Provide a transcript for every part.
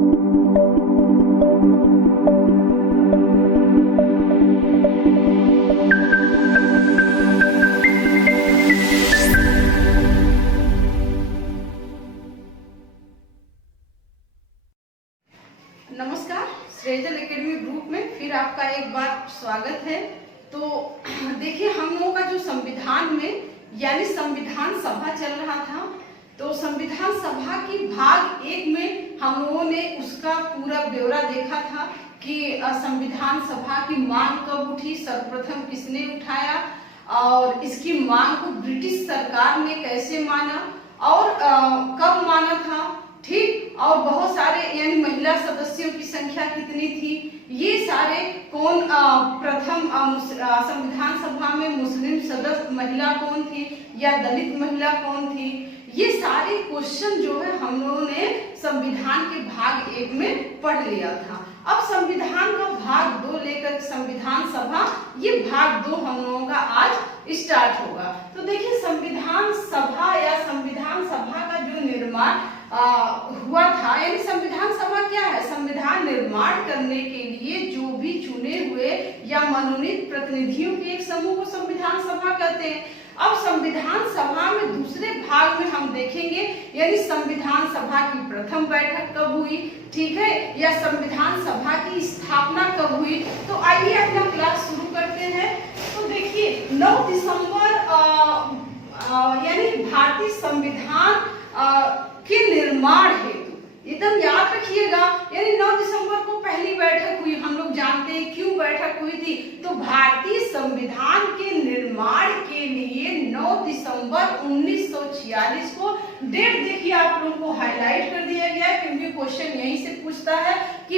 नमस्कार, सृजन academy group में फिर आपका एक बार स्वागत है। तो देखिए, हम लोगों का जो संविधान में यानी संविधान सभा चल रहा था, तो संविधान सभा की भाग 1 में हम लोगों ने उसका पूरा ब्यौरा देखा था कि संविधान सभा की मांग कब उठी, सर्वप्रथम किसने उठाया और इसकी मांग को ब्रिटिश सरकार ने कैसे माना और कब माना था, ठीक, और बहुत सारे यानी महिला सदस्यों की संख्या कितनी थी, ये सारे कौन प्रथम संविधान सभा में मुस्लिम सदस्य महिला कौन थी या दलित महिला कौन थी, ये सारे क्वेश्चन जो है हम लोगों ने संविधान के भाग 1 में पढ़ लिया था। अब संविधान का भाग 2 लेकर संविधान सभा, ये भाग 2 हम लोगों का आज स्टार्ट होगा। तो देखिए, संविधान सभा या संविधान सभा का जो निर्माण हुआ था, यानी संविधान सभा क्या है, संविधान निर्माण करने के लिए जो भी चुने हुए या मनोनीत प्रतिनिधियों के एक समूह को संविधान सभा कहते हैं। अब संविधान सभा में दूसरे भाग में हम देखेंगे यानी संविधान सभा की प्रथम बैठक कब हुई, ठीक है, या संविधान सभा की स्थापना कब हुई। तो आइए अपना क्लास शुरू करते हैं। तो देखिए, 9 दिसंबर यानी भारतीय संविधान के निर्माण हेतु, एकदम याद रखिएगा, यानी 9 दिसंबर को पहली बैठक हुई। हम लोग जानते हैं क्यों बैठक हुई थी, तो भारतीय संविधान के निर्माण के लिए 9 दिसंबर 1946 को डेट देखिए आप लोगों को हाईलाइट कर दिया गया है, क्योंकि क्वेश्चन यहीं से पूछता है कि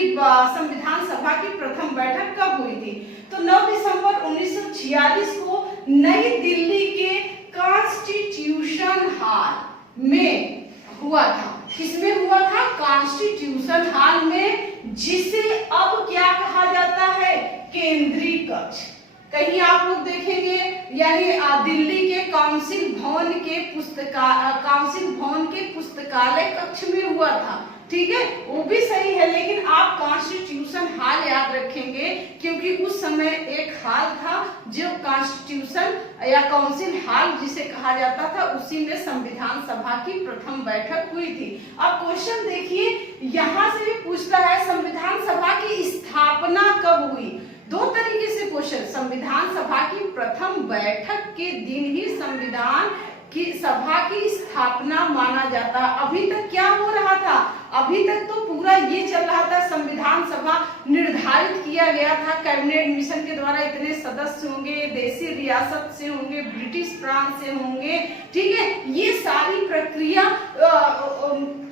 संविधान सभा की प्रथम बैठक कब हुई थी। तो 9 दिसंबर 1946 को नई दिल्ली के कॉन्स्टिट्यूशन हॉल में हुआ था। किसमें हुआ था? कॉन्स्टिट्यूशन हॉल में, जिसे अब क्या कहा जाता है? केंद्रीय कक्ष। कहीं आप लोग देखेंगे यानी दिल्ली के काउंसिल भवन के पुस्तकालय कक्ष में हुआ था, ठीक है, वो भी सही है, लेकिन आप कॉन्स्टिट्यूशन हॉल याद रखेंगे क्योंकि उस समय एक हॉल था जो कॉन्स्टिट्यूशन या काउंसिल हॉल जिसे कहा जाता था, उसी में संविधान सभा की प्रथम बैठक हुई थी। अब क्वेश्चन देखिए, यहाँ से भी पूछता है संविधान सभा की स्थापना कब हुई। 2 तरीके से क्वेश्चन, संविधान सभा की प्रथम बैठक के दिन ही संविधान की सभा की स्थापना माना जाता। अभी तक क्या हो रहा था? अभी तक तो पूरा ये चल रहा था, संविधान सभा निर्धारित किया गया था कैबिनेट मिशन के द्वारा, इतने सदस्य होंगे, देशी रियासत से होंगे, ब्रिटिश प्रांत से होंगे, ठीक है, ये सारी प्रक्रिया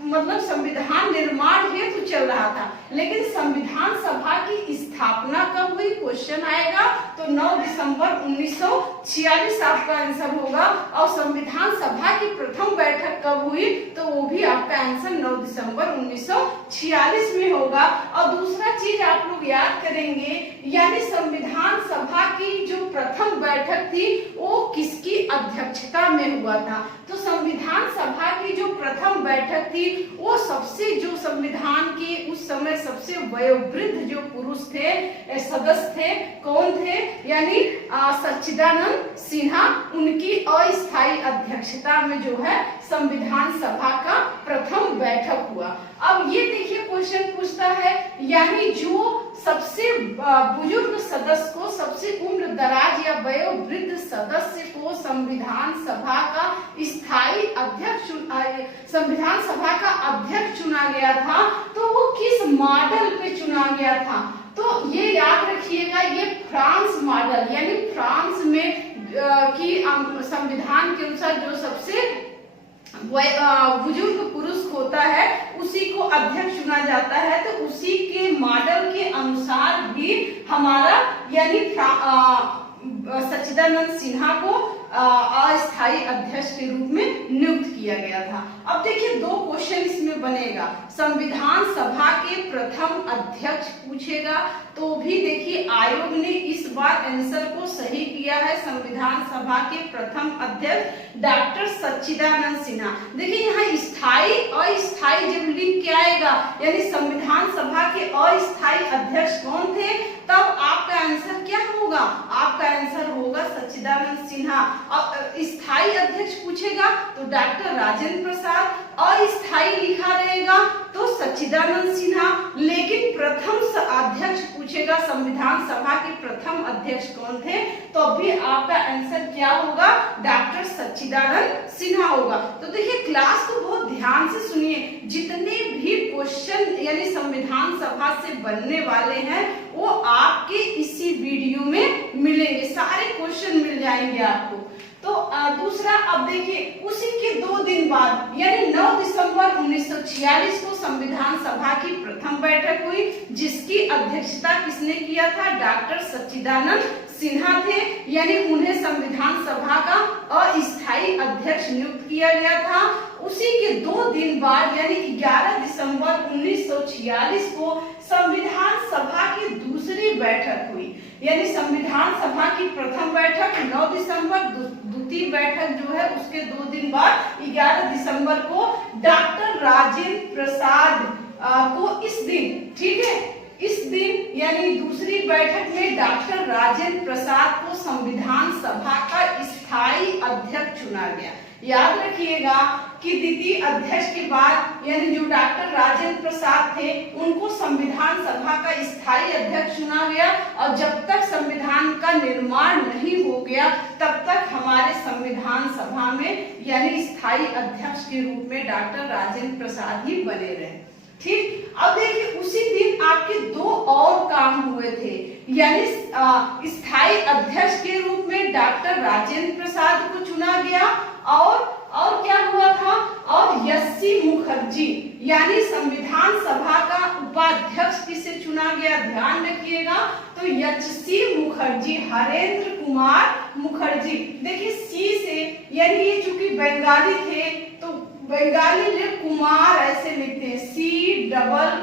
मतलब संविधान निर्माण हेतु चल रहा था। लेकिन संविधान सभा की स्थापना कब हुई, क्वेश्चन आएगा, तो 9 दिसंबर 1946 आपका आंसर होगा। और संविधान सभा की प्रथम बैठक कब हुई, तो वो भी आपका आंसर 9 दिसंबर 1946 में होगा। और दूसरा चीज आप लोग याद करेंगे, यानी संविधान सभा की जो प्रथम बैठक थी वो किसकी अध्यक्षता में हुआ था। तो संविधान सभा की जो प्रथम बैठक थी वो सबसे जो संविधान के उस समय सबसे वयोवृद्ध जो पुरुष थे, सदस्य थे, कौन थे, यानी सच्चिदानंद सिन्हा, उनकी अस्थायी अध्यक्षता में जो है संविधान सभा का प्रथम बैठक हुआ। अब ये देखिए क्वेश्चन पूछता है, यानी जो सबसे बुजुर्ग सदस्य को, सबसे उम्र दराज या वयोवृद्ध सदस्य को संविधान सभा का स्थायी अध्यक्ष, संविधान सभा का अध्यक्ष चुना गया था, तो वो किस मॉडल पे चुना गया था? तो ये याद रखिएगा, ये फ्रांस मॉडल, यानी फ्रांस में की संविधान के अनुसार जो सबसे बुजुर्ग पुरुष होता है उसी को अध्यक्ष चुना जाता है। तो उसी के मॉडल के अनुसार भी हमारा यानी सच्चिदानंद सिन्हा को अस्थायी अध्यक्ष के रूप में नियुक्त किया गया था। अब देखिए 2 क्वेश्चन इसमें बनेगा, संविधान सभा के प्रथम अध्यक्ष पूछेगा, तो भी देखिए आयोग ने इस बार आंसर को सही किया है। संविधान सभा के प्रथम अध्यक्ष डॉक्टर सच्चिदानंद सिन्हा। देखिए यहाँ स्थायी अस्थायी जब लिंक क्या आएगा, यानी संविधान सभा के अस्थायी अध्यक्ष कौन थे, तब आपका आंसर क्या होगा, आपका आंसर होगा सच्चिदानंद सिन्हा। अब स्थायी अध्यक्ष पूछेगा तो डॉक्टर राजेंद्र प्रसाद, अस्थायी लिखा रहेगा तो सच्चिदानंद सिन्हा, लेकिन प्रथम अध्यक्ष पूछेगा संविधान सभा के प्रथम अध्यक्ष कौन थे, तो अभी आपका आंसर क्या होगा, डॉक्टर सच्चिदानंद सिन्हा होगा। तो देखिए क्लास को बहुत ध्यान से सुनिए, जितने भी क्वेश्चन यानी संविधान सभा से बनने वाले हैं वो आपके इसी वीडियो में मिलेंगे, सारे क्वेश्चन मिल जाएंगे आपको। तो दूसरा, अब देखिए उसी के 2 दिन बाद यानी 9 दिसंबर 1946 को संविधान सभा की प्रथम बैठक हुई, जिसकी अध्यक्षता किसने किया था, डॉक्टर सच्चिदानंद सिन्हा थे, यानी उन्हें संविधान सभा का अस्थायी अध्यक्ष नियुक्त किया गया था। उसी के 2 दिन बाद यानी 11 दिसंबर 1946 को संविधान सभा की दूसरी बैठक हुई, यानी संविधान सभा की प्रथम बैठक 9 दिसंबर, द्वितीय बैठक जो है उसके 2 दिन बाद 11 दिसंबर को डॉक्टर राजेंद्र प्रसाद को इस दिन, ठीक है, इस दिन यानी दूसरी बैठक में डॉक्टर राजेंद्र प्रसाद को संविधान सभा का स्थायी अध्यक्ष चुना गया। याद रखिएगा कि द्वितीय अध्यक्ष के बाद यानी जो डॉक्टर राजेंद्र प्रसाद थे उनको संविधान सभा का स्थायी अध्यक्ष चुना गया, और जब तक संविधान का निर्माण नहीं हो गया तब तक हमारे संविधान सभा में यानी स्थायी अध्यक्ष के रूप में डॉक्टर राजेंद्र प्रसाद ही बने रहे। ठीक, अब देखिए उसी दिन आपके 2 और काम हुए थे, यानी स्थायी अध्यक्ष के रूप में डॉक्टर राजेंद्र प्रसाद को चुना गया, और क्या हुआ था, और एस.सी. मुखर्जी यानी संविधान सभा का उपाध्यक्ष किसे चुना गया, ध्यान रखिएगा, तो एच.सी. मुखर्जी, हरेंद्र कुमार मुखर्जी। देखिए सी से यानी ये चूंकि बंगाली थे तो बंगाली में कुमार ऐसे लिखते हैं,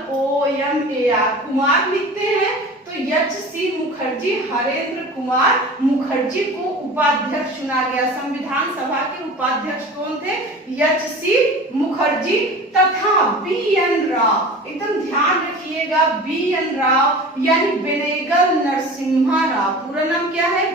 COOMAR कुमार लिखते हैं, तो एच.सी. मुखर्जी, हरेंद्र कुमार मुखर्जी को उपाध्यक्ष चुना गया। संविधान सभा के उपाध्यक्ष कौन थे, एच.सी. मुखर्जी तथा बी.एन. राव, एकदम ध्यान रखिएगा, बी.एन. राव यानी बेनेगल नरसिम्हा राव, पूरा नाम क्या है,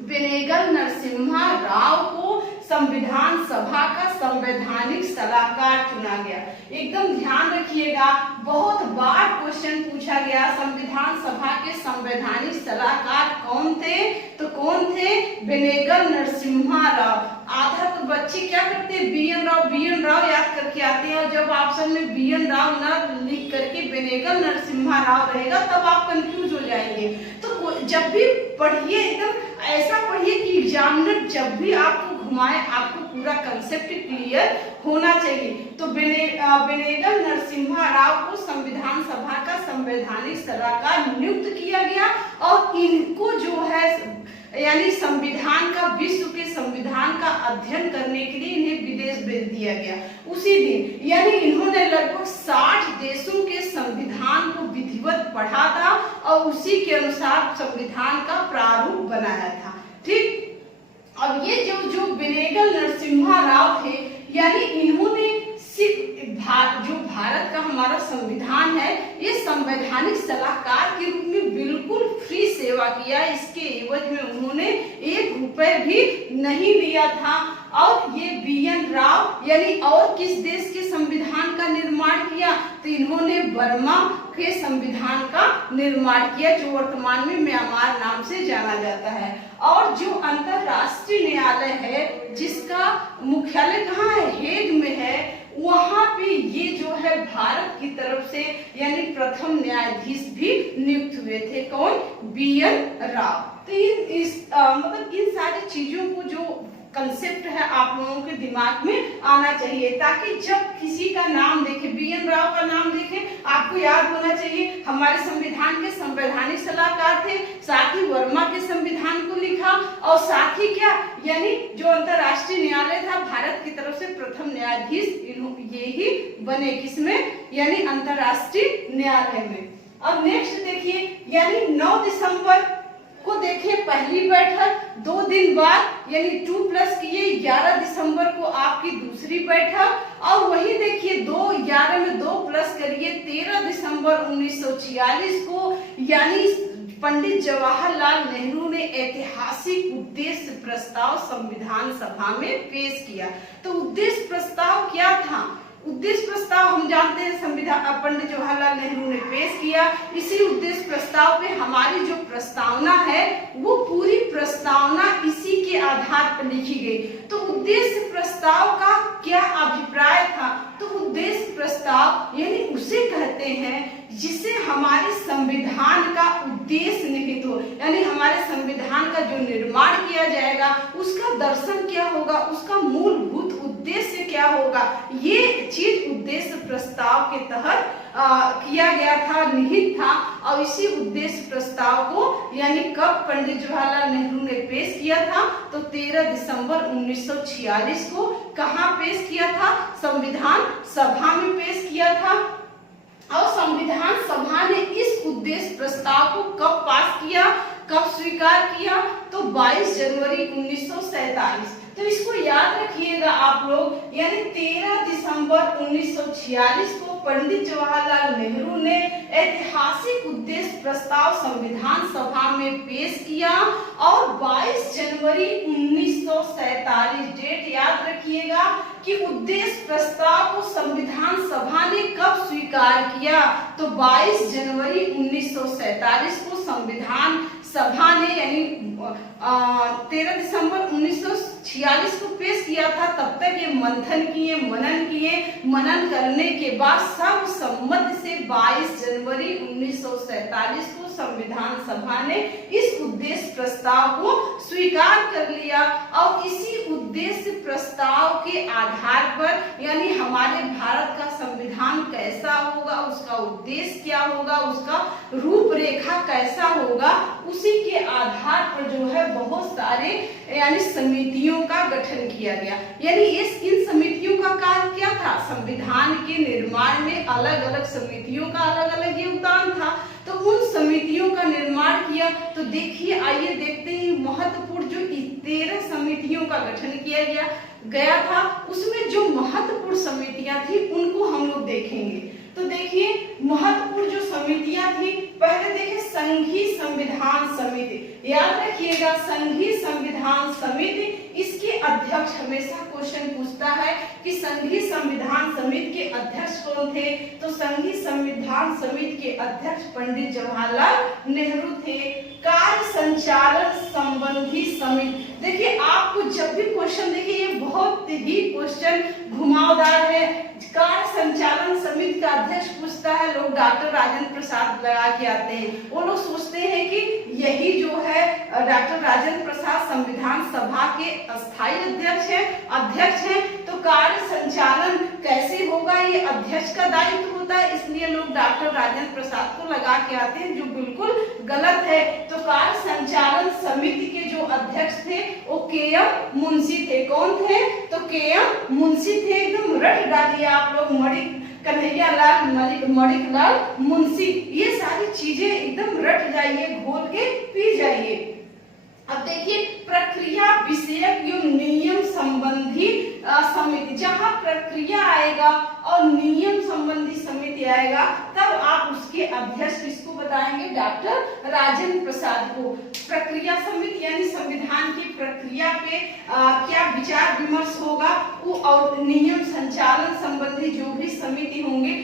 बेनेगल नरसिम्हा राव को संविधान सभा का संवैधानिक सलाहकार चुना गया। एकदम ध्यान रखिएगा, बहुत बार क्वेश्चन पूछा गया संविधान सभा के संवैधानिक सलाहकार कौन थे, तो कौन थे, बेनेगल नरसिम्हा राव। आधा तो बच्चे क्या करते हैं, बी.एन. राव याद करके आते हैं, और जब ऑप्शन में बी.एन. राव न लिख करके बेनेगल नरसिम्हा राव रहेगा तब आप कंफ्यूज हो जाएंगे। तो जब भी पढ़िए एकदम ऐसा पढ़िए कि एग्जामिनर जब भी आपको घुमाए आपको पूरा कंसेप्ट क्लियर होना चाहिए। तो बेनेगल नरसिम्हा राव को संविधान सभा का संवैधानिक सलाहकार नियुक्त किया गया, और इनको जो है यानी संविधान का, विश्व के संविधान का अध्ययन करने के लिए इन्हें विदेश भेज दिया गया उसी दिन। यानी इन्होंने लगभग 60 देशों के संविधान को विधिवत पढ़ा था और उसी के अनुसार संविधान का प्रारूप बनाया था। ठीक, अब ये जो बेनेगल नरसिम्हा राव थे यानी इन्होंने सिर्फ जो भारत का हमारा संविधान है ये संवैधानिक सलाहकार के रूप में बिल्कुल फ्री सेवा किया, इसके एवज में उन्होंने 1 रुपए भी नहीं लिया था। और ये बी.एन. राव यानी और किस देश के संविधान का निर्माण किया, तो इन्होंने बर्मा के संविधान का निर्माण किया जो वर्तमान में म्यांमार नाम से जाना जाता है। और जो अंतरराष्ट्रीय न्यायालय है जिसका मुख्यालय कहाँ है, हेग में है, वहां पे ये जो है भारत की तरफ से यानी प्रथम न्यायाधीश भी नियुक्त हुए थे, कौन, बी.एन. राव। तो मतलब इन सारी चीजों को जो कंसेप्ट है आप लोगों के दिमाग में आना चाहिए, ताकि जब किसी का नाम देखे, बी.एन. राव का नाम देखे, आपको याद होना चाहिए हमारे संविधान के संवैधानिक सलाहकार थे, साथ ही वर्मा के संविधान को लिखा, और साथ ही क्या यानी जो अंतरराष्ट्रीय न्यायालय था भारत की तरफ से प्रथम न्यायाधीश ये ही बने, किसमें, यानी अंतरराष्ट्रीय न्यायालय में। अब नेक्स्ट देखिए, यानी 9 दिसंबर को देखिए पहली बैठक, 2 दिन बाद यानी 2 प्लस किए 11 दिसंबर को आपकी दूसरी बैठक, और वही देखिए 2 11 में 2 प्लस करिए दिसंबर 1946 को यानी पंडित जवाहरलाल नेहरू ने ऐतिहासिक उद्देश्य प्रस्ताव संविधान सभा में पेश किया। तो उद्देश्य प्रस्ताव क्या था? उद्देश्य प्रस्ताव हम जानते हैं संविधान पंडित जवाहरलाल नेहरू ने पेश किया। इसी उद्देश्य प्रस्ताव पे हमारी जो प्रस्तावना है वो पूरी प्रस्तावना इसी के आधार पर लिखी गई। तो उद्देश्य प्रस्ताव का क्या अभिप्राय था? तो उद्देश्य प्रस्ताव यानी उसे कहते हैं जिससे हमारे संविधान का उद्देश्य निहित हो, यानी हमारे संविधान का जो निर्माण किया जाएगा उसका दर्शन क्या होगा, उसका मूलभूत उद्देश्य क्या होगा, ये चीज उद्देश्य प्रस्ताव के तहत किया गया था, निहित था। और इसी उद्देश्य प्रस्ताव को यानी कब पंडित जवाहरलाल नेहरू ने पेश किया था? तो 13 दिसंबर 1946 को कहाँ पेश किया था? संविधान सभा में पेश किया था। और संविधान सभा ने इस उद्देश्य प्रस्ताव को कब पास किया, कब स्वीकार किया? तो 22 जनवरी 1947। तो इसको याद रखिएगा आप लोग, यानी 13 दिसंबर 1946 को पंडित जवाहरलाल नेहरू ने ऐतिहासिक उद्देश्य प्रस्ताव संविधान सभा में पेश किया और 22 जनवरी 1947 डेट याद रखिएगा कि उद्देश्य प्रस्ताव को संविधान सभा ने कब स्वीकार किया? तो 22 जनवरी 1947 को संविधान सभा ने यानी 13 दिसंबर 1946 को पेश किया था। तब तक ये मंथन किए, मनन करने के बाद सर्वसम्मति से 22 जनवरी 1947 को संविधान सभा ने इस उद्देश्य प्रस्ताव को स्वीकार कर लिया। और इसी उद्देश्य प्रस्ताव के आधार पर यानी हमारे भारत का संविधान कैसा होगा, उसका उद्देश्य क्या होगा, उसका रूपरेखा कैसा होगा, उसी के आधार पर जो है बहुत सारे यानी समितियों का गठन किया गया। यानी इन समितियों का कार्य क्या था? संविधान के निर्माण में अलग अलग समितियों का अलग अलग योगदान था। तो उन समितियों का निर्माण किया। तो देखिए, आइए देखते हैं महत्वपूर्ण जो 13 समितियों का गठन किया गया था, उसमें जो महत्वपूर्ण समितियां थी उनको हम लोग देखेंगे। तो देखिए महत्वपूर्ण जो समितियां थी, पहले देखिए संघीय संविधान समिति, याद रखिएगा संघीय संविधान समिति, इसके अध्यक्ष हमेशा क्वेश्चन पूछता है कि संघीय संविधान समिति के अध्यक्ष कौन थे? तो संघीय संविधान समिति के अध्यक्ष पंडित जवाहरलाल नेहरू थे। कार्य संचालन संबंधी समिति, देखिए आपको जब भी क्वेश्चन देखिए ये बहुत ही क्वेश्चन घुमावदार है। कार्य संचालन समिति का अध्यक्ष पूछता है, लोग डॉक्टर राजेंद्र प्रसाद लगा के आते हैं। वो लोग सोचते हैं कि यही जो है डॉक्टर राजेंद्र प्रसाद संविधान सभा के अस्थायी अध्यक्ष हैं। तो कार्य संचालन कैसे होगा, ये अध्यक्ष का दायित्व होता है, इसलिए लोग डॉक्टर राजेंद्र प्रसाद को लगा के आते हैं, जो बिल्कुल गलत है। तो कार्य संचालन समिति के जो अध्यक्ष थे वो के.एम. मुंशी थे। कौन थे? तो के.एम. मुंशी थे। एकदम रट डालिए आप लोग, कन्हैयालाल मणिकलाल मुंशी, ये सारी चीजें एकदम रट जाइए, घोल के पी जाइए। अब देखिए प्रक्रिया विषयक एवं नियम संबंधी समिति, जहां प्रक्रिया आएगा और नियम संबंधी समिति आएगा तब आप उसके अध्यक्ष किसको बताएंगे? डॉक्टर राजेंद्र प्रसाद को। प्रक्रिया समिति यानी संविधान की प्रक्रिया पे क्या विचार विमर्श होगा वो, और नियम संचालन संबंधी जो भी समिति होंगे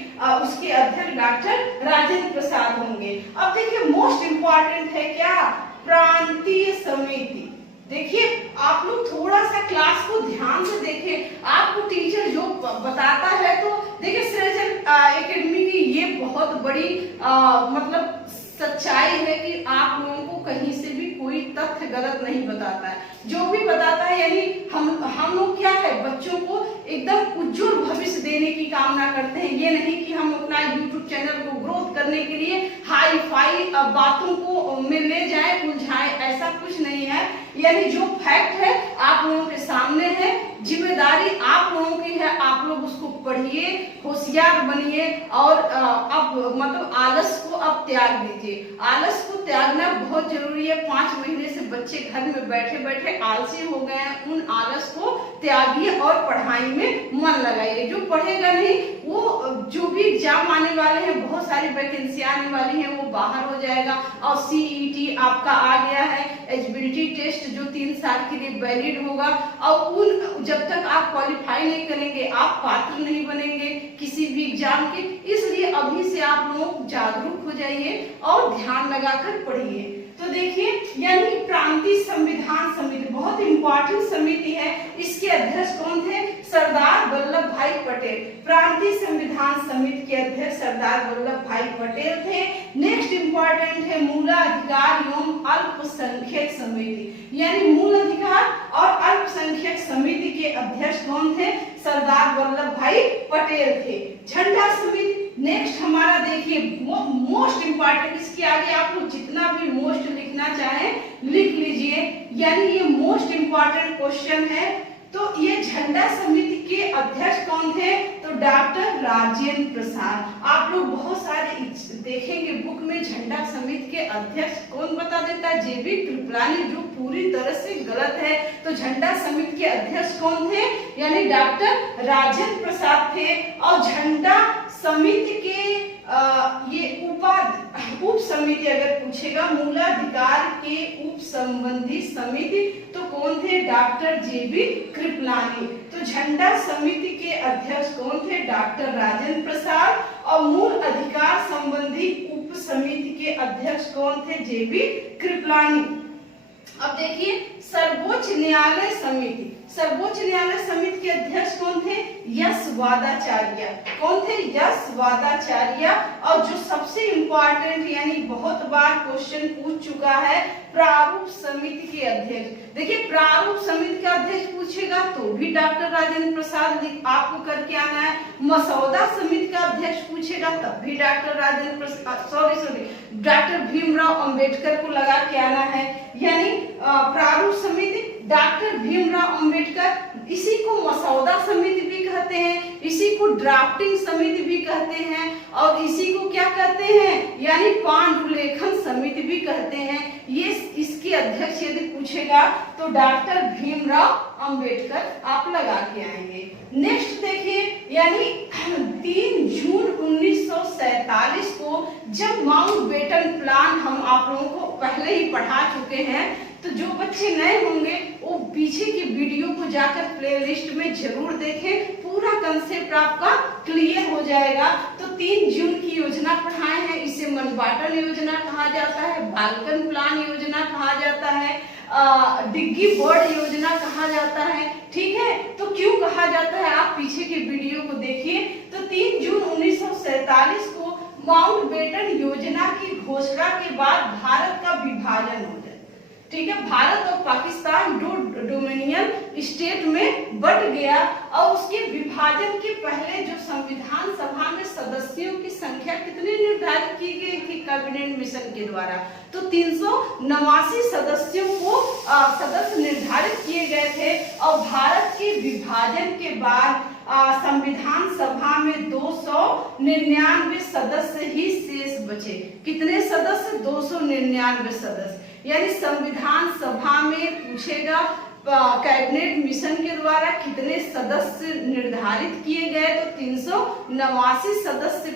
उसके अध्यक्ष डॉक्टर राजेंद्र प्रसाद होंगे। अब देखिए मोस्ट इम्पोर्टेंट है क्या? प्रांतीय समिति। देखिए आप लोग थोड़ा सा क्लास को ध्यान से देखें, आपको टीचर जो बताता है तो देखिए सृजन एकेडमी की ये बहुत बड़ी मतलब सच्चाई है कि आप लोगों को कहीं से भी कोई तथ्य गलत नहीं बताता है। जो भी बताता है यानी हम लोग क्या है, बच्चों को एकदम उज्जवल भविष्य देने की कामना करते हैं। ये नहीं कि हम अपना YouTube चैनल को ग्रोथ करने के लिए हाई फाई बातों को में ले जाए, उलझाए, ऐसा कुछ नहीं है। यानी जो फैक्ट है आप लोगों के सामने है, जिम्मेदारी आप लोगों की है, आप लोग उसको पढ़िए, होशियार बनिए और अब मतलब आलस को अब त्याग दीजिए। आलस को त्यागना बहुत जरूरी है। 5 महीने से बच्चे घर में बैठे बैठे आलसी हो गए हैं, उन आलस को त्यागिए और पढ़ाई में मन लगाइए। जो पढ़ेगा नहीं वो जो भी एग्जाम आने वाले हैं, बहुत सारी वैकेंसी आने वाली है, वो बाहर हो जाएगा। और CET आपका आ गया है, एलिजिबिलिटी टेस्ट जो 3 साल के लिए वैलिड होगा, और उन जब तक आप क्वालिफाई नहीं करेंगे आप पात्र नहीं बनेंगे किसी भी एग्जाम के। इसलिए अभी से आप लोग जागरूक हो जाइए और ध्यान लगाकर पढ़िए। तो देखिए, यानी प्रांतीय संविधान समिति बहुत इंपॉर्टेंट समिति है। इसके अध्यक्ष कौन थे? सरदार वल्लभ भाई पटेल। प्रांतीय संविधान समिति के अध्यक्ष सरदार वल्लभ भाई पटेल थे। नेक्स्ट इंपॉर्टेंट है मूलाधिकार एवं अल्पसंख्यक समिति, यानी मूल अधिकार और अल्पसंख्यक समिति के अध्यक्ष कौन थे? सरदार वल्लभ भाई पटेल थे। झंडा समिति नेक्स्ट हमारा देखिए मोस्ट इंपॉर्टेंट, इसके आगे आप लोग जितना भी मोस्ट लिखना चाहें लिख लीजिए, यानी ये मोस्ट इंपॉर्टेंट क्वेश्चन है। तो ये झंडा समिति के अध्यक्ष कौन थे? तो डॉक्टर राजेंद्र प्रसाद। आप लोग बहुत सारे देखेंगे बुक में झंडा समिति के अध्यक्ष कौन बता देता है? JB कृपलानी, जो पूरी तरह से गलत है। तो झंडा समिति के अध्यक्ष कौन थे? यानी डॉक्टर राजेंद्र प्रसाद थे। और झंडा समिति के ये उप समिति अगर पूछेगा मूलाधिकार के उप संबंधी समिति तो कौन थे? Doctor JB Kripalani. तो झंडा समिति के अध्यक्ष कौन थे? डॉक्टर राजेंद्र प्रसाद। और मूल अधिकार संबंधी उप समिति के अध्यक्ष कौन थे? JB कृपलानी। अब देखिए सर्वोच्च न्यायालय समिति, सर्वोच्च न्यायालय समिति के अध्यक्ष कौन थे? यश वादाचार्य। कौन थे? यश वादाचार्य। और जो सबसे इंपॉर्टेंट यानी बहुत बार क्वेश्चन पूछ चुका है, प्रारूप समिति के अध्यक्ष। देखिए प्रारूप समिति का अध्यक्ष पूछेगा तो भी डॉक्टर राजेंद्र प्रसाद आपको करके आना है। मसौदा समिति का अध्यक्ष पूछेगा तब भी डॉक्टर राजेंद्र प्रसाद डॉक्टर भीमराव अंबेडकर को लगा के आना है। यानी प्रारूप समिति डॉक्टर भीमराव अंबेडकर, इसी को मसौदा समिति भी कहते हैं, इसी को ड्राफ्टिंग समिति भी कहते हैं, और इसी को क्या कहते हैं? यानी पांडुलेखन समिति भी कहते हैं। ये इसके अध्यक्ष यदि पूछेगा तो डॉक्टर भीमराव अंबेडकर आप लगा के आएंगे। नेक्स्ट देखिए, यानी 3 जून 1947 को जब माउंटबेटन प्लान हम आप लोगों को पहले ही पढ़ा चुके हैं, तो जो बच्चे नए होंगे वो पीछे की वीडियो को जाकर प्लेलिस्ट में जरूर देखें, पूरा कंसेप्ट आपका क्लियर हो जाएगा। तो 3 जून की योजना पढ़ाए हैं, इसे मनबाटन योजना कहा जाता है, बाल्कन प्लान योजना कहा जाता है, डिग्गी बोर्ड योजना कहा जाता है। ठीक है, तो क्यों कहा जाता है आप पीछे की वीडियो को देखिए। तो 3 जून 1947 को माउंटबेटन योजना की घोषणा के बाद भारत का विभाजन हो जाए। ठीक है, भारत और पाकिस्तान दो डोमिनियन स्टेट में बट गया। और उसके विभाजन के पहले जो संविधान सभा में सदस्यों की संख्या कितनी निर्धारित की गई थी कैबिनेट मिशन के द्वारा? तो 389 सदस्यों को सदस्य निर्धारित किए गए थे। और भारत के विभाजन के बाद संविधान सभा में 299 सदस्य ही शेष बचे। कितने सदस्य? 299 सदस्य। यानी संविधान सभा में पूछेगा कैबिनेट मिशन के द्वारा कितने सदस्य निर्धारित किए गए, तो 389 सदस्य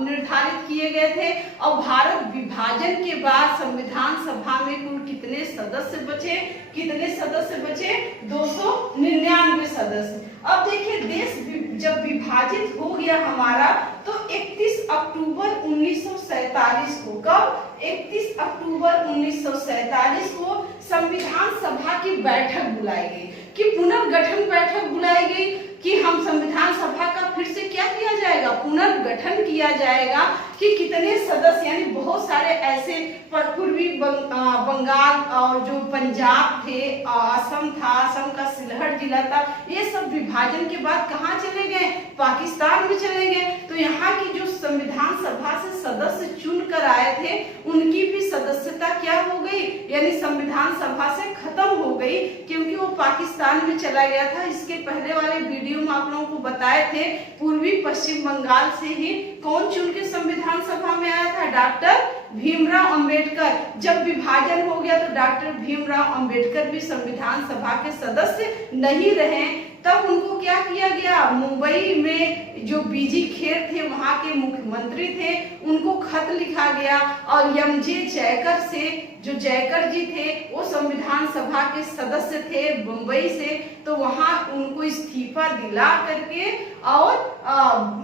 निर्धारित किए गए थे। और भारत विभाजन के बाद संविधान सभा में कुल कितने सदस्य बचे? कितने सदस्य बचे? 299 सदस्य। अब देखिए देश जब विभाजित हो गया हमारा, तो 31 अक्टूबर 1947 को, कब? 31 अक्टूबर 1947 को संविधान सभा की बैठक बुलाई गई, कि पुनर्गठन बैठक बुलाई गई कि हम संविधान सभा का फिर से क्या किया जाएगा? पुनर्गठन किया जाएगा। कि कितने सदस्य, यानी बहुत सारे ऐसे पूर्वी बंगाल और जो पंजाब थे, असम था, असम का सिलहट जिला था, ये सब विभाजन के बाद कहाँ चले गए? पाकिस्तान में चले गए। तो यहाँ की जो संविधान सभा से सदस्य चुनकर आए थे उनकी भी सदस्यता क्या हो गई, यानी संविधान सभा से खत्म हो गई, क्योंकि वो पाकिस्तान में चला गया था। इसके पहले वाले वीडियो में आप लोगों को बताए थे पूर्वी पश्चिम बंगाल से ही कौन चुन के संविधान सभा में आया था, डॉक्टर भीमराव अंबेडकर। जब विभाजन हो गया तो डॉक्टर भीमराव अंबेडकर भी संविधान सभा के सदस्य नहीं रहे। तब उनको क्या किया गया, मुंबई में जो बीजी खेर थे वहां के मुख्यमंत्री थे, उनको खत लिखा गया और एमजे जयकर से, जो जयकर जी थे वो संविधान सभा के सदस्य थे मुंबई से, तो वहां उनको इस्तीफा दिला करके और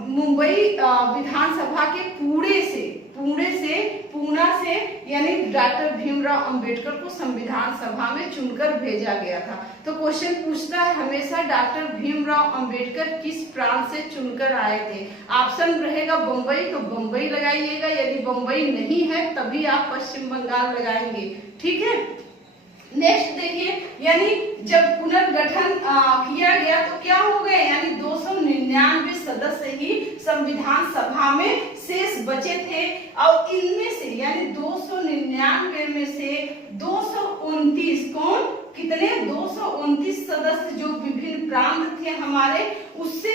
मुंबई विधानसभा के पूना से यानी डॉक्टर भीमराव अंबेडकर को संविधान सभा में चुनकर भेजा गया था। तो क्वेश्चन पूछता है हमेशा डॉक्टर भीमराव अंबेडकर किस प्रांत से चुनकर आए थे। ऑप्शन रहेगा बम्बई, तो बम्बई लगाइएगा, यदि बम्बई नहीं है तभी आप पश्चिम बंगाल लगाएंगे, ठीक है। नेक्स्ट देखिए, यानी जब पुनर्गठन किया गया तो क्या हो गए, यानी 299 सदस्य ही संविधान सभा में शेष बचे थे और इनमें से यानी 299 में से 229 कौन, कितने 229 सदस्य जो विभिन्न प्रांत थे हमारे उससे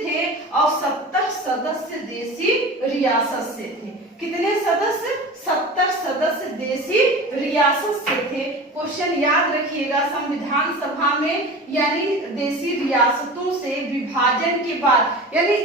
थे और 70 सदस्य देशी रियासत से थे। कितने सदस्य, 70 सदस्य देशी रियासत से थे। क्वेश्चन याद रखिएगा, संविधान सभा में यानी देशी रियासतों से विभाजन के बाद यानी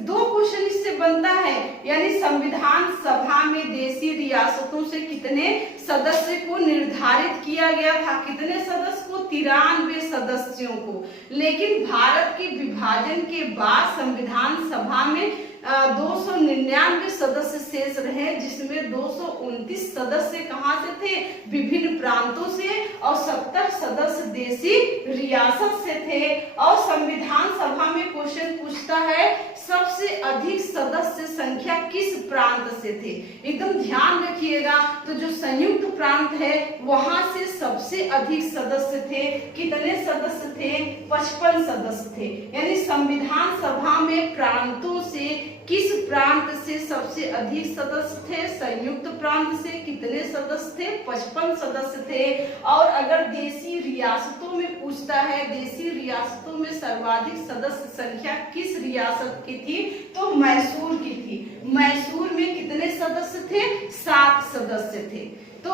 दो क्वेश्चन इससे बनता है, यानी संविधान सभा में देशी रियासतों से कितने सदस्य को निर्धारित किया गया था, कितने सदस्य को, 93 सदस्यों को। लेकिन भारत के विभाजन के बाद संविधान सभा में 299 सदस्य शेष रहे, जिसमें 229 सदस्य कहां से थे, विभिन्न प्रांतों से, और 70 सदस्य देशी रियासत से थे। और संविधान सभा में क्वेश्चन पूछता है सबसे अधिक सदस्य संख्या किस प्रांत से थे। एकदम ध्यान रखिएगा, तो जो संयुक्त प्रांत है वहां से सबसे अधिक सदस्य थे। कितने सदस्य थे, 55 सदस्य थे। यानी संविधान सभा में प्रांतों से किस प्रांत से सबसे अधिक सदस्य थे, संयुक्त प्रांत से कितने सदस्य थे, 55 सदस्य थे। और अगर देशी रियासतों में पूछता है, देशी रियासतों में सर्वाधिक सदस्य संख्या किस रियासत की थी, तो मैसूर की थी। मैसूर में कितने सदस्य थे, 7 सदस्य थे। तो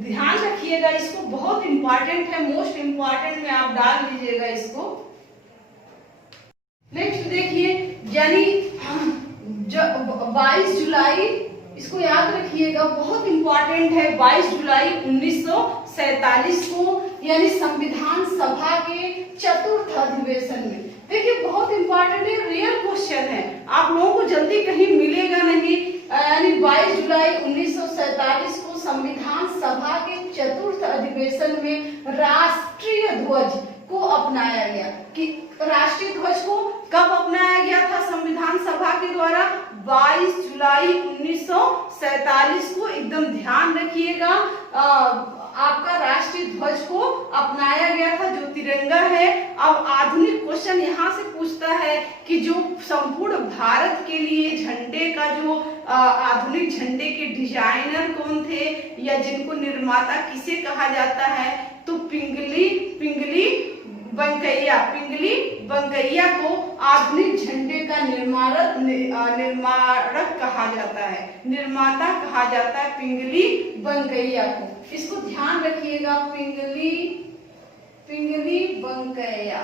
ध्यान रखिएगा, इसको बहुत इंपॉर्टेंट है, मोस्ट इंपॉर्टेंट में आप डाल दीजिएगा इसको। नेक्स्ट देखिए, यानी 22 जुलाई, इसको याद रखिएगा, बहुत इंपॉर्टेंट है। 22 जुलाई 1947 को यानी संविधान सभा के चतुर्थ अधिवेशन में, देखिए बहुत इंपॉर्टेंट है, रियल क्वेश्चन है, आप लोगों को जल्दी कहीं मिलेगा नहीं। यानी 22 जुलाई 1947 को संविधान सभा के चतुर्थ अधिवेशन में राष्ट्रीय ध्वज को अपनाया गया। कि राष्ट्रीय ध्वज को कब अपनाया गया था संविधान सभा के द्वारा, 22 जुलाई 1947 को। एकदम ध्यान रखिएगा, आपका राष्ट्रीय ध्वज को अपनाया गया था, जो तिरंगा है। अब आधुनिक क्वेश्चन यहाँ से पूछता है कि जो संपूर्ण भारत के लिए झंडे का जो आधुनिक झंडे के डिजाइनर कौन थे, या जिनको निर्माता किसे कहा जाता है, तो पिंगली बंकैया को आधुनिक झंडे का निर्माणक कहा जाता है, निर्माता कहा जाता है पिंगली बंकैया को। इसको ध्यान रखिएगा, पिंगली बंकैया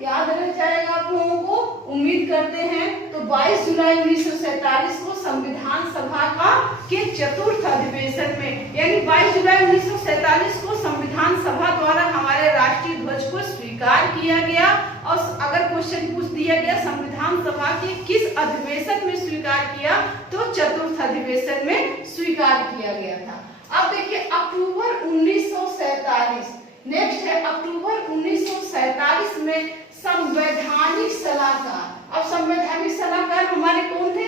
याद रह जाएगा आप लोगों को, उम्मीद करते हैं। तो 22 जुलाई 1947 को संविधान सभा का के चतुर्थ अधिवेशन में, यानी 22 जुलाई 1947 को संविधान सभा द्वारा हमारे राष्ट्रीय ध्वज को स्वीकार किया गया। और अगर क्वेश्चन पूछ दिया गया संविधान सभा के किस अधिवेशन में स्वीकार किया, तो चतुर्थ अधिवेशन में स्वीकार किया गया था। अब देखिए अक्टूबर 1947, नेक्स्ट है अक्टूबर 1947 में संवैधानिक सलाहकार। अब संवैधानिक सलाहकार हमारे कौन थे,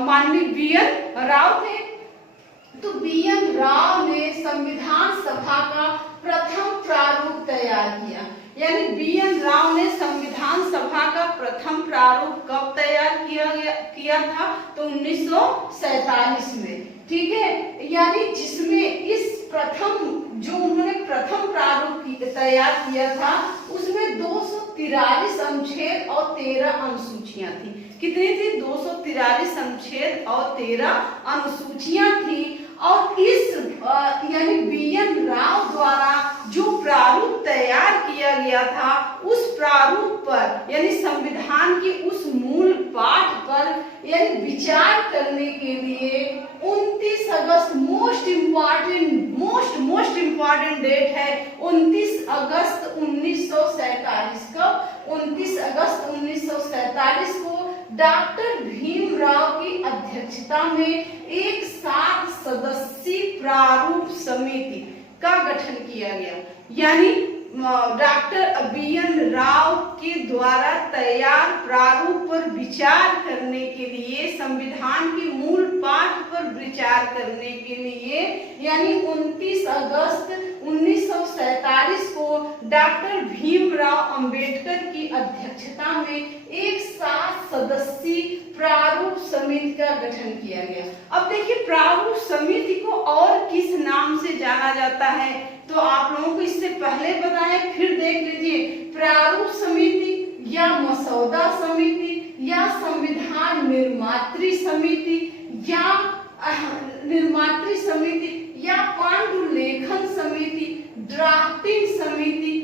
माननीय बी.एन. राव थे। तो बी.एन. राव ने संविधान सभा का प्रथम प्रारूप तैयार किया, यानी बी.एन. राव ने संविधान सभा का प्रथम प्रारूप कब तैयार किया था? तो 1947 में, ठीक है। यानी जिसमें इस प्रथम जो उन्होंने प्रथम प्रारूप तैयार किया था उसमें 243 अनुच्छेद और 13 अनुसूचियां थी। कितनी थी? 243 अनुच्छेद और 13 अनुसूचियां थी। और इस यानी बी.एन. राव द्वारा जो प्रारूप तैयार किया गया था उस प्रारूप पर यानी संविधान के उस मूल पाठ पर यानी विचार करने के लिए 29 अगस्त मोस्ट इम्पॉर्टेंट डेट है 29 अगस्त 1947। कब? 29 अगस्त 1947 को डॉक्टर भीमराव की अध्यक्षता में एक 7 सदस्यीय प्रारूप समिति का गठन किया गया। यानी डॉक्टर बी.एन. राव के द्वारा तैयार प्रारूप पर विचार करने के लिए, संविधान के मूल पाठ पर विचार करने के लिए यानी 29 अगस्त 1947 को डॉक्टर भीमराव अंबेडकर की अध्यक्षता में एक 7 सदस्यीय प्रारूप समिति का गठन किया गया। अब देखिए प्रारूप समिति को और किस नाम से जाना जाता है? तो आप लोगों को इससे पहले बताया, फिर देख लीजिए। प्रारूप समिति या मसौदा समिति या संविधान निर्मात्री समिति या पांडुलेखन समिति, ड्राफ्टिंग समिति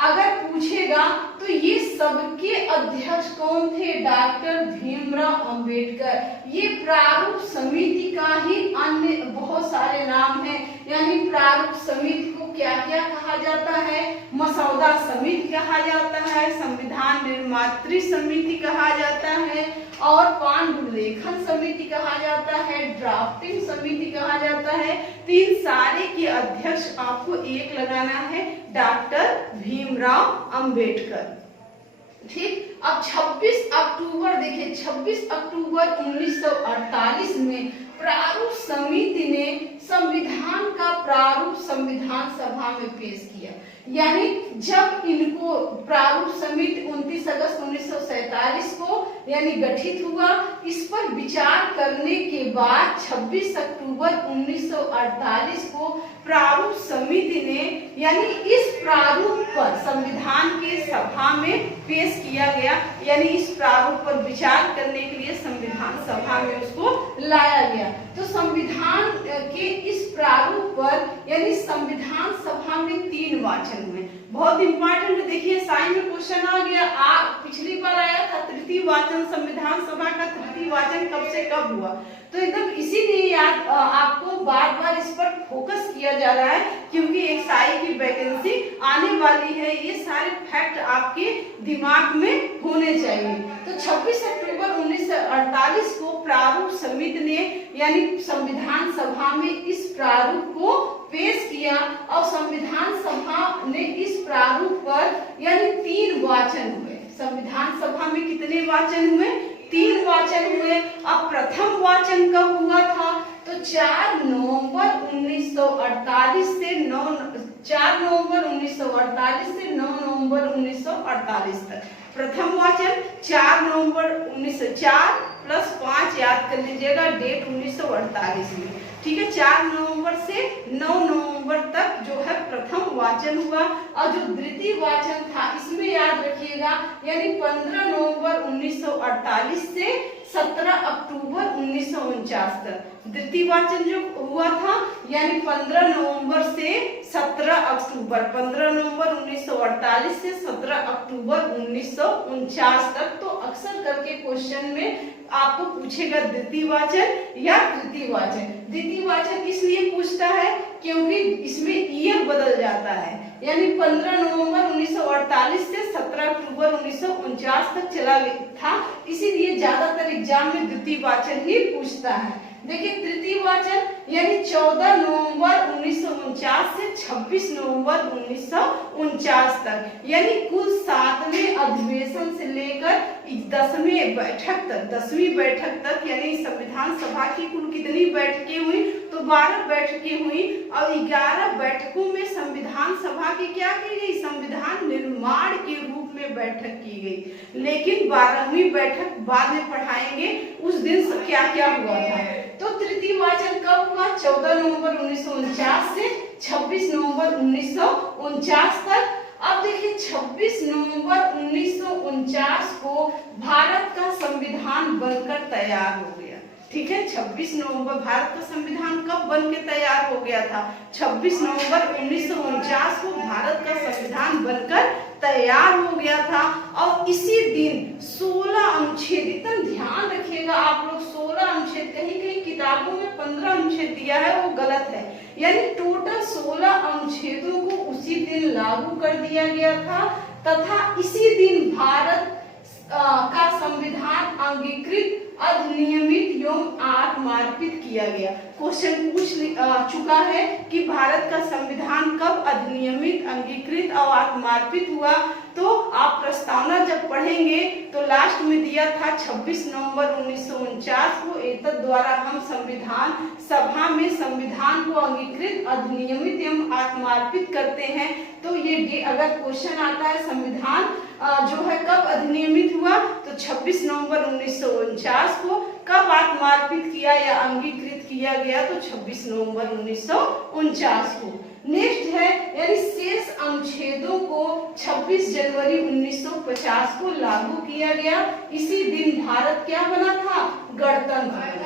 अगर पूछेगा तो ये सबके अध्यक्ष कौन थे? डॉक्टर भीमराव अंबेडकर। ये प्रारूप समिति का ही अन्य बहुत सारे नाम हैं। यानी प्रारूप समिति को क्या क्या कहा जाता है? मसौदा समिति कहा जाता है, संविधान निर्मात्री समिति कहा जाता है और पांडुलेखन समिति कहा जाता है, ड्राफ्टिंग समिति कहा जाता है। तीन सारे के अध्यक्ष आपको एक लगाना है, डॉक्टर भीमराव अंबेडकर। ठीक। अब 26 अक्टूबर देखिए, 26 अक्टूबर 1948 में प्रारूप समिति ने संविधान का प्रारूप संविधान सभा में पेश किया। यानी जब इनको प्रारूप समिति 29 अगस्त 1947 को यानी गठित हुआ, इस पर विचार करने के बाद 26 अक्टूबर 1948 को प्रारूप समिति ने यानी इस प्रारूप पर संविधान के सभा में पेश किया गया। यानी इस प्रारूप पर विचार करने के लिए संविधान सभा में उसको लाया गया। तो संविधान के इस प्रारूप पर यानी संविधान सभा में 3 वाचन हुए। बहुत इंपॉर्टेंट, देखिए साइन में क्वेश्चन आ गया। पिछली बार आया था तृतीय वाचन, संविधान सभा का तृतीय वाचन कब से कब हुआ। तो एकदम इसीलिए याद आपको बार बार इस पर फोकस किया जा रहा है क्योंकि एक साई की वैकेंसी आने वाली है। ये सारे फैक्ट आपके दिमाग में होने चाहिए। तो 26 अक्टूबर 1948 को प्रारूप समिति ने यानी संविधान सभा में इस प्रारूप को पेश किया और संविधान सभा ने इस प्रारूप पर यानी 3 वाचन हुए। संविधान सभा में कितने वाचन हुए? 3 वाचन हुए। अब प्रथम वाचन कब हुआ था? तो 4 नवंबर 1948 से 9 नवंबर 1948 तक प्रथम वाचन। 4 नवंबर 1904 + 5 याद कर लीजिएगा, डेट 1948 में। ठीक है, 4 नवंबर से 9 नवंबर तक जो है प्रथम वाचन हुआ। और जो द्वितीय वाचन था इसमें याद रखिएगा यानी 15 नवंबर 1948 से 17 अक्टूबर 1949 तक द्वितीय वाचन जो हुआ था यानी 15 नवंबर से 17 अक्टूबर 15 नवंबर 1948 से 17 अक्टूबर 1949 तक। तो अक्सर करके क्वेश्चन में आपको पूछेगा द्वितीय वाचन या तृतीय वाचन। द्वितीय वाचन इसलिए पूछता है क्योंकि इसमें ईयर बदल जाता है। यानी 15 नवंबर 1948 से 17 अक्टूबर 1949 तक चला था, इसीलिए ज्यादातर एग्जाम में द्वितीय वाचन ही पूछता है। देखिए तृतीय वाचन यानी 14 नवंबर 1949 से 26 नवंबर 1949 तक यानी कुल 7वें अधिवेशन से लेकर 10वीं बैठक तक यानी संविधान सभा की कुल कितनी बैठकें हुई? तो 12 बैठकें हुई और 11 बैठकों में संविधान सभा की क्या की गई? संविधान निर्माण के रूप में बैठक की गई। लेकिन 12वीं बैठक बाद में पढ़ाएंगे, उस दिन क्या क्या हुआ था। तो तृतीय वाचन कब हुआ? 14 नवंबर 1949 से 26 नवंबर 1949 तक। अब देखिए 26 नवंबर 1949 को भारत का संविधान बनकर तैयार हो गया। ठीक है, 26 नवंबर भारत का संविधान कब बन के तैयार हो गया था? 26 नवंबर 1949 को भारत का संविधान बनकर तैयार हो गया था। और इसी दिन 16 अनुच्छेद, इतना ध्यान रखिएगा आप लोग, 16 अनुच्छेद, कहीं कहीं किताबों में 15 अनुच्छेद दिया है, वो गलत है। यानी टोटल 16 अनुच्छेदों को उसी दिन लागू कर दिया गया था तथा इसी दिन भारत का संविधान अंगीकृत, अधिनियमित एवं आत्मार्पित किया गया। क्वेश्चन पूछ चुका है कि भारत का संविधान कब अधिनियमित, अंगीकृत और आत्मार्पित हुआ। तो आप प्रस्तावना जब पढ़ेंगे तो लास्ट में दिया था 26 नवंबर 1949 को। एतद द्वारा हम संविधान सभा में संविधान को अंगीकृत, अधिनियमित एवं आत्मार्पित करते हैं। तो ये अगर क्वेश्चन आता है संविधान जो है कब अधिनियमित हुआ, तो 26 नवंबर 1949 को। कब आत्मार्पित किया या अंगीकृत किया गया, तो 26 नवंबर 1949 को। नेक्स्ट है यानी शेष अनुच्छेदों को 26 जनवरी 1950 को लागू किया गया। इसी दिन भारत क्या बना था? गणतंत्र।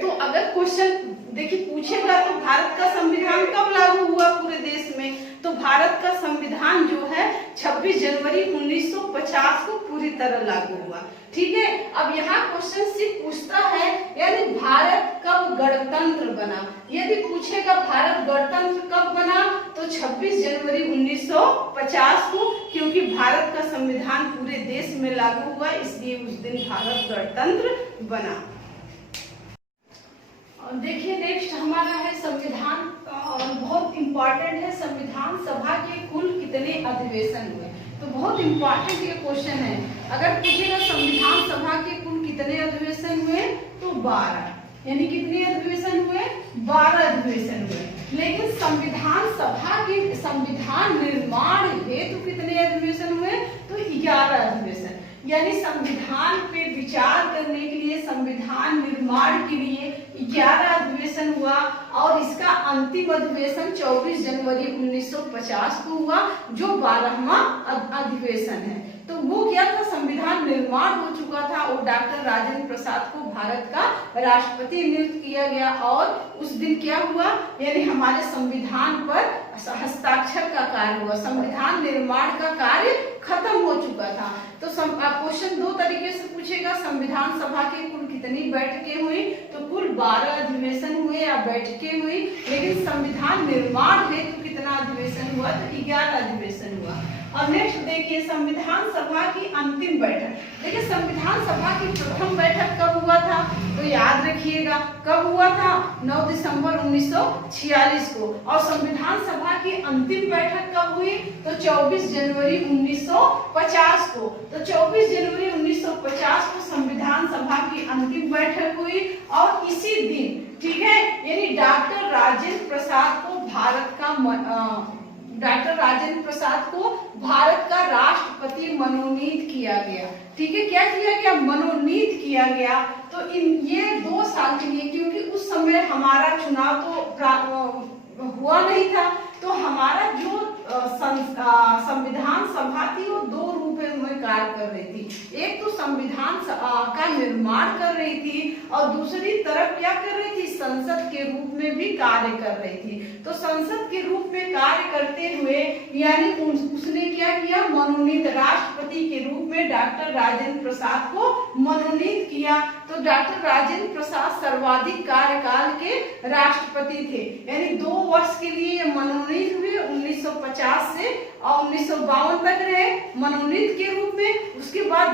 तो अगर क्वेश्चन देखिए पूछेगा तो भारत का संविधान कब लागू हुआ पूरे देश में, तो भारत का संविधान जो है 26 जनवरी 1950 को पूरी तरह लागू हुआ। ठीक है, अब यहाँ क्वेश्चन सिर्फ पूछता है यानी भारत कब गणतंत्र बना। यदि पूछेगा भारत गणतंत्र कब बना, तो 26 जनवरी 1950 को, क्योंकि भारत का संविधान पूरे देश में लागू हुआ, इसलिए उस दिन भारत गणतंत्र बना। देखिए नेक्स्ट हमारा है संविधान, बहुत इंपॉर्टेंट है। संविधान सभा के कुल कितने अधिवेशन हुए, तो बहुत इंपॉर्टेंट ये क्वेश्चन है। अगर पूछेगा संविधान सभा के कुल कितने अधिवेशन हुए, तो 12, यानी कितने अधिवेशन हुए? 12 अधिवेशन हुए। लेकिन संविधान सभा के संविधान निर्माण हेतु कितने अधिवेशन हुए, तो 11 अधिवेशन। यानी संविधान पे विचार करने के लिए, संविधान निर्माण के लिए 11 अधिवेशन हुआ। और इसका अंतिम अधिवेशन 24 जनवरी 1950 को हुआ, जो 12वां अधिवेशन है। तो वो क्या था? संविधान निर्माण हो चुका था और डॉक्टर राजेंद्र प्रसाद को भारत का राष्ट्रपति नियुक्त किया गया। और उस दिन क्या हुआ, यानी हमारे संविधान पर हस्ताक्षर का कार्य हुआ। संविधान निर्माण का कार्य खत्म हो चुका था। तो क्वेश्चन 2 तरीके से पूछेगा, संविधान सभा के कुल कितनी बैठकें हुई, तो कुल 12 अधिवेशन हुए या बैठकें हुई। लेकिन संविधान निर्माण हेतु कितना अधिवेशन हुआ, तो 11 अधिवेशन हुआ। और नेक्स्ट देखिए संविधान सभा की अंतिम बैठक। देखिए संविधान सभा की प्रथम बैठक कब हुआ था, तो याद रखिएगा कब हुआ था? 9 दिसंबर 1946 को। और संविधान सभा की अंतिम बैठक कब हुई, तो 24 जनवरी 1950 को। तो 24 जनवरी 1950 को संविधान सभा की अंतिम बैठक हुई। और इसी दिन, ठीक है, यानी डॉक्टर राजेंद्र प्रसाद को भारत का राष्ट्रपति मनोनीत किया गया। ठीक है, क्या किया गया? मनोनीत किया गया। तो ये 2 साल के लिए, क्योंकि उस समय हमारा चुनाव तो हुआ नहीं था, तो हमारा जो संविधान सभा थी वो 2 रूप में कार्य कर रही थी। एक तो संविधान का निर्माण कर रही थी और दूसरी तरफ क्या कर रही थी? संसद के रूप में भी कार्य कर रही थी। तो संसद के रूप में कार्य करते हुए यानी उसने क्या किया? मनोनीत, राष्ट्रपति के रूप में डॉक्टर राजेंद्र प्रसाद को मनोनीत किया। तो डॉक्टर राजेंद्र प्रसाद सर्वाधिक कार्यकाल के राष्ट्रपति थे, यानी 2 वर्ष के लिए मनोनीत हुए। 1950 से और 1952 तक रहे मनोनीत के रूप में। उसके बाद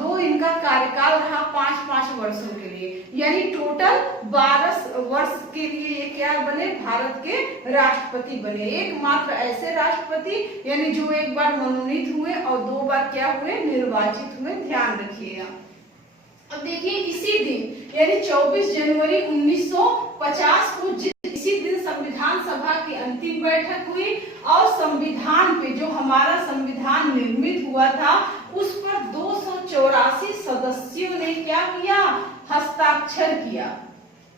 2 इनका कार्यकाल रहा 5-5 वर्षों के लिए, यानी टोटल 12 वर्ष के लिए ये क्या बने? भारत के राष्ट्रपति बने। एकमात्र ऐसे राष्ट्रपति यानी जो एक बार मनोनीत हुए और 2 बार क्या हुए? निर्वाचित हुए। ध्यान रखिएगा। अब देखिए इसी दिन यानी 24 जनवरी 1950 को इसी दिन संविधान सभा की अंतिम बैठक हुई और संविधान पे, जो हमारा संविधान निर्मित हुआ था, उस पर 284 सदस्यों ने क्या किया, हस्ताक्षर किया।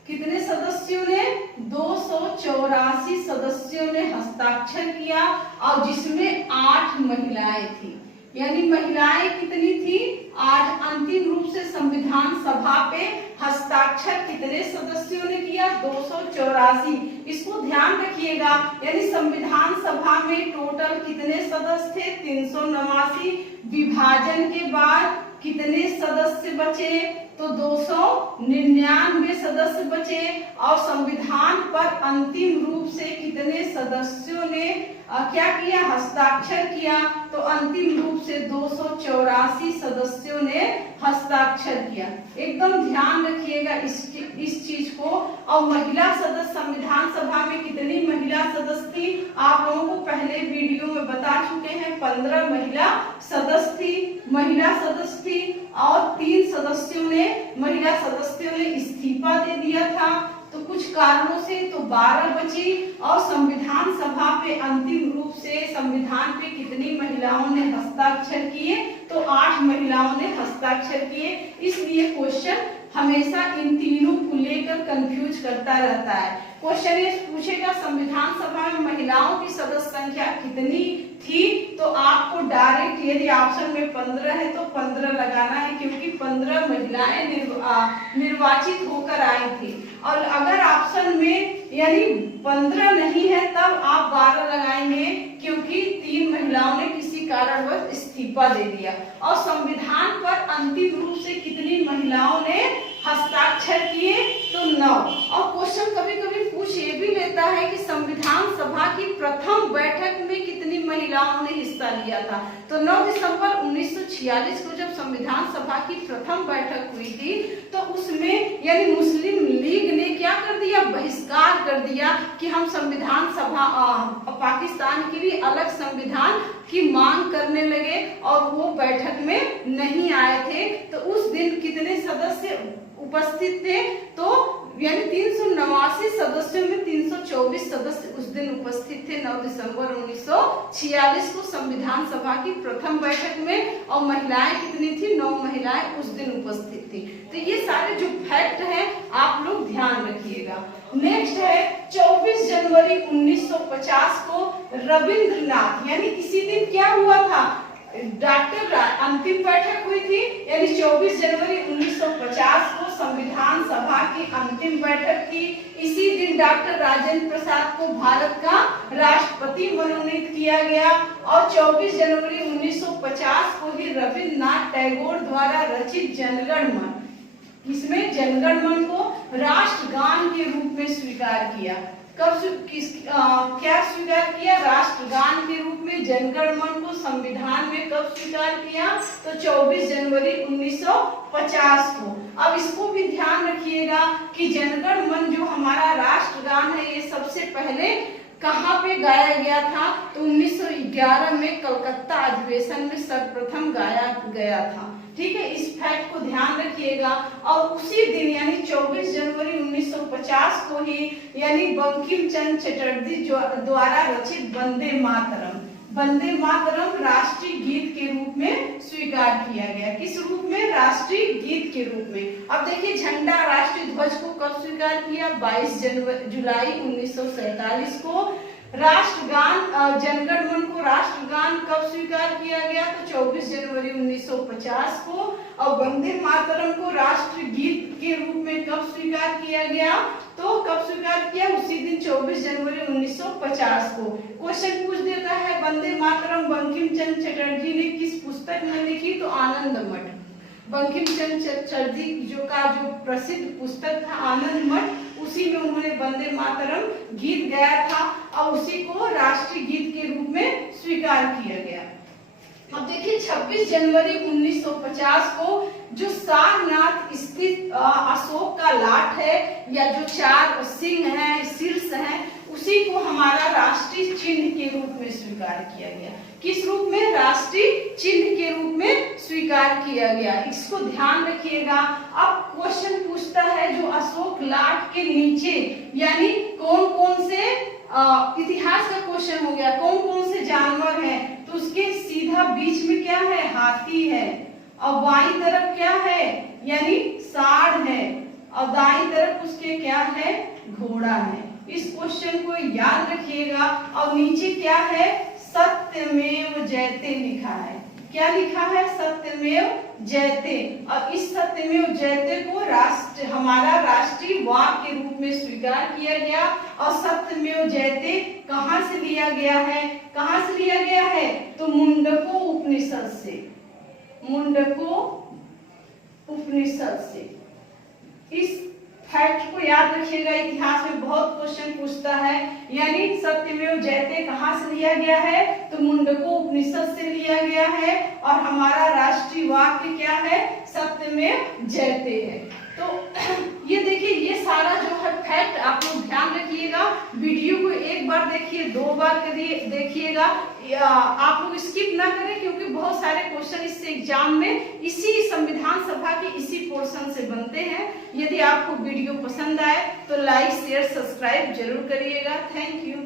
कितने सदस्यों ने, 284 सदस्यों ने हस्ताक्षर किया, और जिसमें 8 महिलाएं थी। यानी महिलाएं कितनी थी, 8। अंतिम रूप से संविधान सभा पे हस्ताक्षर कितने सदस्यों ने किया, 284। इसको ध्यान रखिएगा। यानी संविधान सभा में टोटल कितने सदस्य थे, 389। विभाजन के बाद कितने सदस्य बचे, तो 299 सदस्य बचे। और संविधान पर अंतिम रूप से कितने सदस्यों ने क्या किया, हस्ताक्षर किया, तो अंतिम रूप से 284 सदस्यों ने हस्ताक्षर किया। एकदम ध्यान रखिएगा इस चीज को। और महिला सदस्य, संविधान सभा में कितनी महिला सदस्य थी, आप लोगों को पहले वीडियो में बता चुके हैं, 15 महिला सदस्य थी, और 3 महिला सदस्यों ने इस्तीफा दे दिया था, तो कुछ कारणों से तो 12 बची। और संविधान सभा पे अंतिम रूप से संविधान पे कितनी महिलाओं ने हस्ताक्षर किए, तो 8 महिलाओं ने हस्ताक्षर किए। इसलिए क्वेश्चन हमेशा इन तीनों को लेकर कंफ्यूज करता रहता है। क्वेश्चन ये पूछेगा संविधान सभा में महिलाओं की सदस्य संख्या कितनी थी, तो आपको डायरेक्ट, यदि ऑप्शन में 15 है तो 15 लगाना है, क्योंकि 15 महिलाएं निर्वाचित होकर आई थी। और अगर ऑप्शन में यानी 15 नहीं है, तब आप 12 लगाएंगे, क्योंकि 3 महिलाओं ने किसी कारणवश इस्तीफा दे दिया। और संविधान पर अंतिम रूप से कितनी महिलाओं ने हस्ताक्षर किए, तो 9। और क्वेश्चन कभी कभी पूछ ये भी लेता है कि संविधान सभा की प्रथम बैठक में कितनी महिलाओं ने हिस्सा लिया था, तो 9 दिसंबर 1946 को जब संविधान सभा की प्रथम बैठक हुई थी, तो उसमें यानी मुस्लिम लीग ने क्या कर दिया, बहिष्कार कर दिया कि हम संविधान सभा पाकिस्तान के लिए अलग संविधान की मांग करने लगे, और वो बैठक में नहीं आए थे। तो उस दिन कितने सदस्य उपस्थित थे, तो यानी 389 सदस्यों में 324 सदस्य उस दिन उपस्थित थे, 9 दिसंबर 1946 को संविधान सभा की प्रथम बैठक में। और महिलाएं कितनी थी, 9 महिलाएं उस दिन उपस्थित थी। तो ये सारे जो फैक्ट हैं आप लोग ध्यान रखिएगा। नेक्स्ट है 24 जनवरी 1950 को रविंद्रनाथ, यानी इसी दिन क्या हुआ था, डॉक्टर अंतिम बैठक हुई थी, यानी 24 जनवरी 1950 को संविधान सभा की अंतिम बैठक थी। इसी दिन डॉक्टर राजेंद्र प्रसाद को भारत का राष्ट्रपति मनोनीत किया गया। और 24 जनवरी 1950 को ही रविंद्रनाथ टैगोर द्वारा रचित जनगण मन, इसमें जनगण मन को राष्ट्रगान के रूप में स्वीकार किया। कब क्या स्वीकार किया, राष्ट्रगान के रूप में जनगण मन को संविधान में कब स्वीकार किया, तो 24 जनवरी 1950 को। अब इसको भी ध्यान रखिएगा कि जनगण मन जो हमारा राष्ट्रगान है, ये सबसे पहले कहाँ पे गाया गया था, तो 1911 में कलकत्ता अधिवेशन में सर्वप्रथम गाया गया था। ठीक है, इस फैक्ट को ध्यान रखिएगा। और उसी दिन यानी 24 जनवरी 1950 को ही यानी बंकिम चंद्र चटर्जी द्वारा रचित वंदे मातरम राष्ट्रीय गीत के रूप में स्वीकार किया गया। किस रूप में, राष्ट्रीय गीत के रूप में। अब देखिए झंडा, राष्ट्रीय ध्वज को कब स्वीकार किया, 22 जुलाई 1947 को। राष्ट्रगान, जनगण मन को राष्ट्रगान कब स्वीकार किया गया, तो 24 जनवरी 1950 को। और वंदे मातरम को राष्ट्रीय गीत के रूप में कब स्वीकार किया गया, तो कब स्वीकार किया, उसी दिन 24 जनवरी 1950 को। क्वेश्चन पूछ देता है वंदे मातरम बंकिम चंद्र चटर्जी ने किस पुस्तक में लिखी, तो आनंद मठ। बंकिम चंद्र चटर्जी जो प्रसिद्ध पुस्तक था आनंद मठ, उसी में उन्होंने वंदे मातरम गीत गाया था, और उसी को राष्ट्रीय गीत के रूप में स्वीकार किया गया। अब देखिए 26 जनवरी 1950 को जो सारनाथ स्थित अशोक का लाट है, या जो 4 सिंह हैं, शीर्ष हैं, उसी को हमारा राष्ट्रीय चिन्ह के रूप में स्वीकार किया गया। किस रूप में? राष्ट्रीय चिन्ह के रूप में स्वीकार किया गया। इसको ध्यान रखिएगा। अब क्वेश्चन पूछता है जो अशोक लाट के नीचे, यानी कौन कौन से इतिहास का क्वेश्चन हो गया, कौन कौन से जानवर हैं, तो उसके सीधा बीच में क्या है? हाथी है, और बाईं तरफ क्या है? यानी सांड है, और दाईं तरफ उसके क्या है? घोड़ा है। इस क्वेश्चन को याद रखिएगा। और नीचे क्या है? सत्यमेव जयते लिखा है। क्या लिखा है? सत्यमेव जयते। और इस सत्यमेव जयते को हमारा राष्ट्रीय वाक्य के रूप में स्वीकार किया गया। और सत्यमेव जयते कहाँ से लिया गया है? कहाँ से लिया गया है? तो मुंडको उपनिषद से, मुंडको उपनिषद से। इस फैक्ट को याद रखिएगा, इतिहास में बहुत क्वेश्चन पूछता है। यानी सत्यमेव जयते कहाँ से लिया गया है? तो मुंडको उपनिषद से लिया गया है। और हमारा राष्ट्रीय वाक्य क्या है? सत्यमेव जयते है। तो ये देखिए, ये सारा जो है फैक्ट आप लोग ध्यान रखिएगा। वीडियो को एक बार देखिए, 2 बार करिए, देखिएगा। आप लोग स्किप ना करें, क्योंकि बहुत सारे क्वेश्चन इस एग्जाम में इसी संविधान सभा के इसी पोर्शन से बनते हैं। यदि आपको वीडियो पसंद आए तो लाइक शेयर सब्सक्राइब जरूर करिएगा। Thank you.